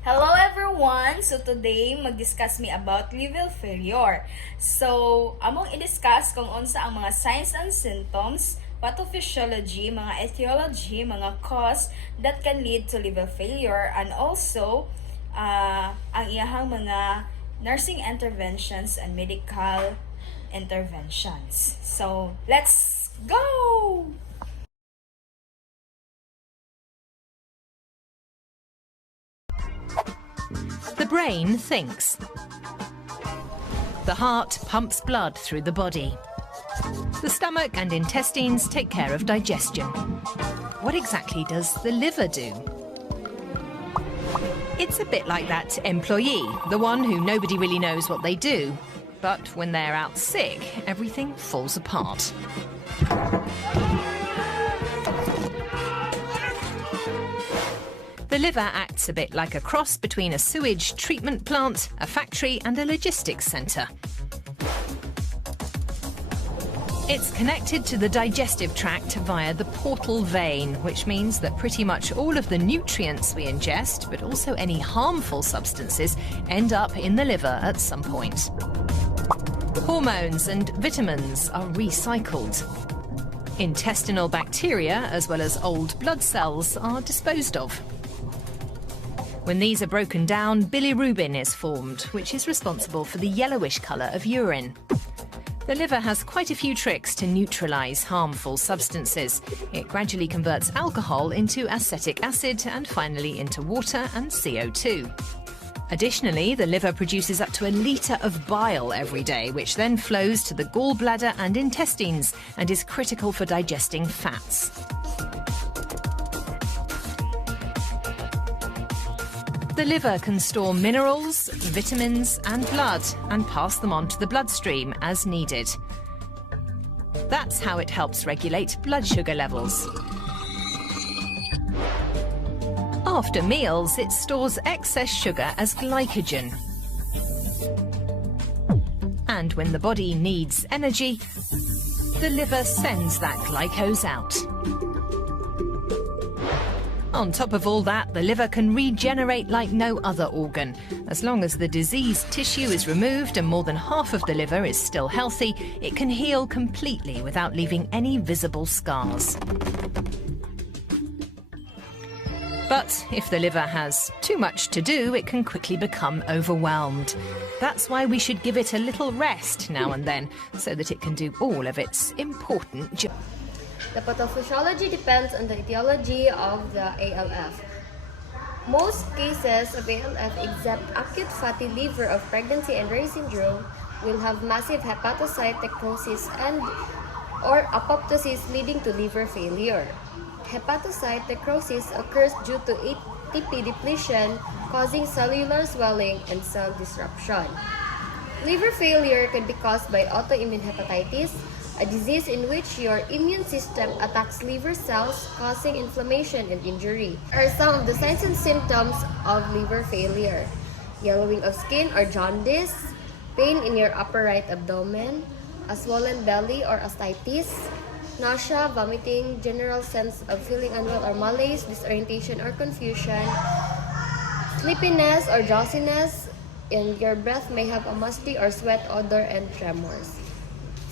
Hello everyone! So today, mag-discuss me about liver failure. So, among i-discuss kung unsa ang mga signs and symptoms, pathophysiology, mga etiology, mga cause that can lead to liver failure, and also, ang iyahang mga nursing interventions and medical interventions. So, let's go! The brain thinks. The heart pumps blood through the body. The stomach and intestines take care of digestion. What exactly does the liver do? It's a bit like that employee, the one who nobody really knows what they do. But when they're out sick, everything falls apart. The liver acts a bit like a cross between a sewage treatment plant, a factory and a logistics centre. It's connected to the digestive tract via the portal vein, which means that pretty much all of the nutrients we ingest, but also any harmful substances, end up in the liver at some point. Hormones and vitamins are recycled. Intestinal bacteria, as well as old blood cells, are disposed of. When these are broken down, bilirubin is formed, which is responsible for the yellowish colour of urine. The liver has quite a few tricks to neutralise harmful substances. It gradually converts alcohol into acetic acid and finally into water and CO2. Additionally, the liver produces up to a litre of bile every day, which then flows to the gallbladder and intestines and is critical for digesting fats. The liver can store minerals, vitamins and blood and pass them on to the bloodstream as needed. That's how it helps regulate blood sugar levels. After meals, it stores excess sugar as glycogen. And when the body needs energy, the liver sends that glycose out. On top of all that, the liver can regenerate like no other organ. As long as the diseased tissue is removed and more than half of the liver is still healthy, it can heal completely without leaving any visible scars. But if the liver has too much to do, it can quickly become overwhelmed. That's why we should give it a little rest now and then, so that it can do all of its important jobs. The pathophysiology depends on the etiology of the ALF. Most cases of ALF, except acute fatty liver of pregnancy and Raynaud syndrome, will have massive hepatocyte necrosis and or apoptosis leading to liver failure. Hepatocyte necrosis occurs due to ATP depletion, causing cellular swelling and cell disruption. Liver failure can be caused by autoimmune hepatitis, a disease in which your immune system attacks liver cells, causing inflammation and injury. Are some of the signs and symptoms of liver failure: yellowing of skin or jaundice, pain in your upper right abdomen, a swollen belly or ascites, nausea, vomiting, general sense of feeling unwell or malaise, disorientation or confusion, sleepiness or drowsiness, and your breath may have a musty or sweat odor, and tremors.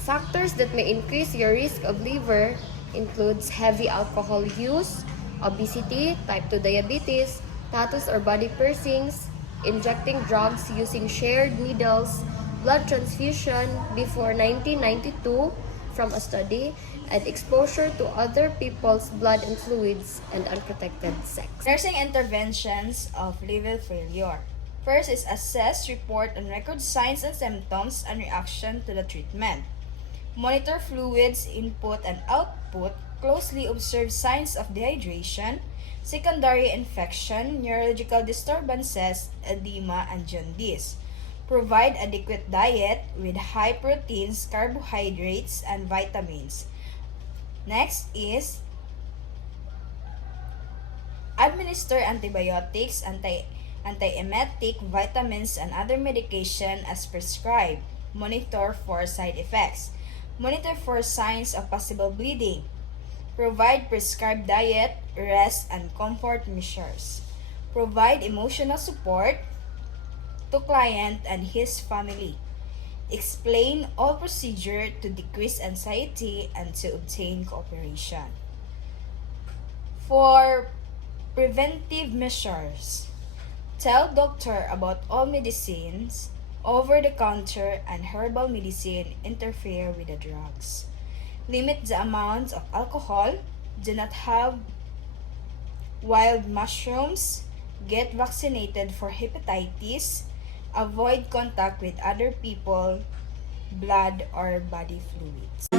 Factors that may increase your risk of liver includes heavy alcohol use, obesity, type 2 diabetes, tattoos or body piercings, injecting drugs using shared needles, blood transfusion before 1992 from a study, and exposure to other people's blood and fluids, and unprotected sex. Nursing interventions of liver failure. First is assess, report, and record signs and symptoms and reaction to the treatment. Monitor fluids input and output, closely observe signs of dehydration, secondary infection, neurological disturbances, edema, and jaundice. Provide adequate diet with high proteins, carbohydrates, and vitamins. Next is administer antibiotics, antiemetic, vitamins, and other medication as prescribed. Monitor for side effects. Monitor for signs of possible bleeding. Provide prescribed diet, rest, and comfort measures. provide emotional support to client and his family, explain all procedure to decrease anxiety and to obtain cooperation. For preventive measures, tell doctor about all medicines, over-the-counter and herbal medicine interfere with the drugs. Limit the amount of alcohol, do not have wild mushrooms, get vaccinated for hepatitis, avoid contact with other people, blood or body fluids.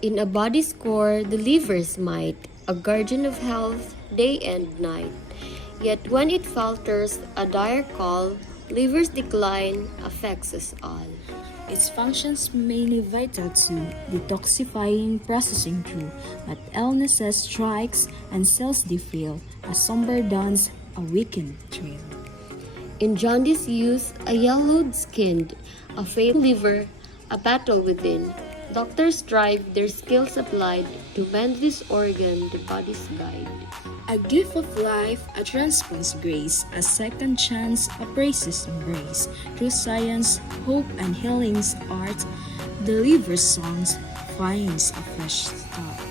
In a body score, the liver's might, a guardian of health, day and night. Yet when it falters, a dire call, liver's decline affects us all. Its functions mainly vital to detoxifying, processing through, but illnesses strikes and cells defil, a somber dawns, a weakened trail. In jaundice youth, a yellowed skinned, a failed liver, a battle within. Doctors strive their skills applied to mend this organ, the body's guide. A gift of life, a transposed grace, a second chance, a praise's embrace. Through science, hope, and healing's art, the liver's songs finds a fresh start.